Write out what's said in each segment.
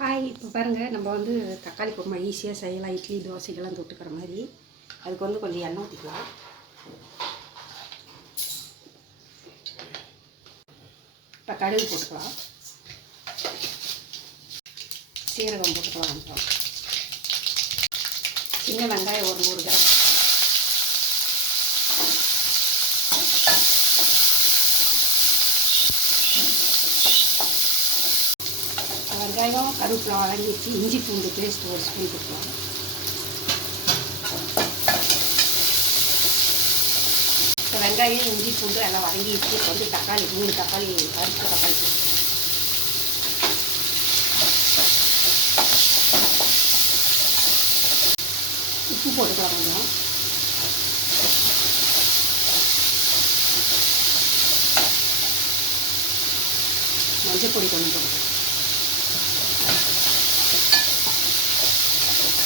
Hi இப்போ பாருங்கள் நம்ம வந்து தக்காளி குருமா ஈஸியாக செய்யலாம். இட்லி தோசைக்கெல்லாம் தொட்டுக்கிற மாதிரி. அதுக்கு வந்து கொஞ்சம் எண்ணெய் ஊற்றிக்கலாம் இப்போ கடுகு போட்டுக்கலாம். சீரகம் போட்டுக்கலாம். கொஞ்சம் சின்ன வெங்காயம் ஒரு நூறு கிராம். வெங்காயம் கருவேப்பிலை வதங்கிச்சு இஞ்சி பூண்டு பேஸ்ட் ஒரு ஸ்பூன் போட்டுக்கலாம் இப்போ வெங்காயம் இஞ்சி பூண்டு எல்லாம் வதங்கிடுச்சு இப்போ வந்து தக்காளி மூணு தக்காளி கருப்பு தக்காளி உப்பு போட்டுக்கலாம் கொஞ்சம். மஞ்சள் பொடி கொஞ்சம் போட்டுக்கலாம்.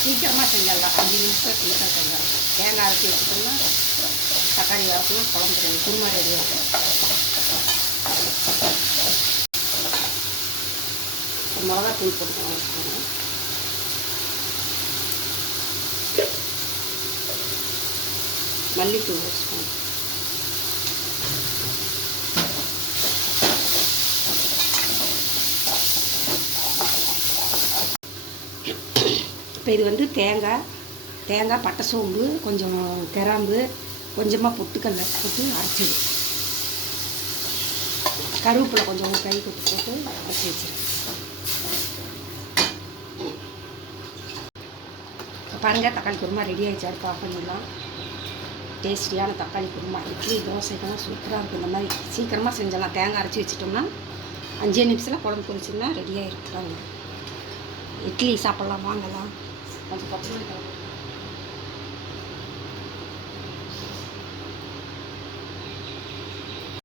சீக்கிரமாக செஞ்சிடலாம் அஞ்சு நிமிஷம் சீக்கிரம் செஞ்சிடலாம் தேங்காய் அரைச்சி வச்சுட்டோம்னா தக்காளி வரைக்கும் குழம்பு ரெடி குருமா ரெடி ஆகும் மிளகா தூள் போட்டு வச்சுக்கோங்க மல்லித்தூள் வச்சுக்கோங்க இப்போ இது வந்து தேங்காய் தேங்காய் பட்டை சோம்பு கொஞ்சம் கிராம்பு கொஞ்சமாக பொட்டுக்கல்ல போட்டு அரைச்சிடும் கருவேப்பிலை கொஞ்சம் ஒரு கை கொட்டு போட்டு அரைச்சி வச்சிடும் இப்போ பாருங்கள் தக்காளி குருமா ரெடி ஆகிடுச்சு அடுப்பு ஆஃப் பண்ணிடலாம் டேஸ்டியான தக்காளி குருமா இட்லி தோசைக்கெல்லாம் சூப்பராக இருக்கும் இந்த மாதிரி சீக்கிரமாக செஞ்சிடலாம். தேங்காய் அரைச்சி வச்சிட்டோம்னா அஞ்சே நிமிஷத்தில் குழம்பு பொரிச்சுன்னா ரெடியாக இருக்கிறாங்க இட்லி சாப்பிட்லாம். வாங்கலாம். Hadi kapıyı da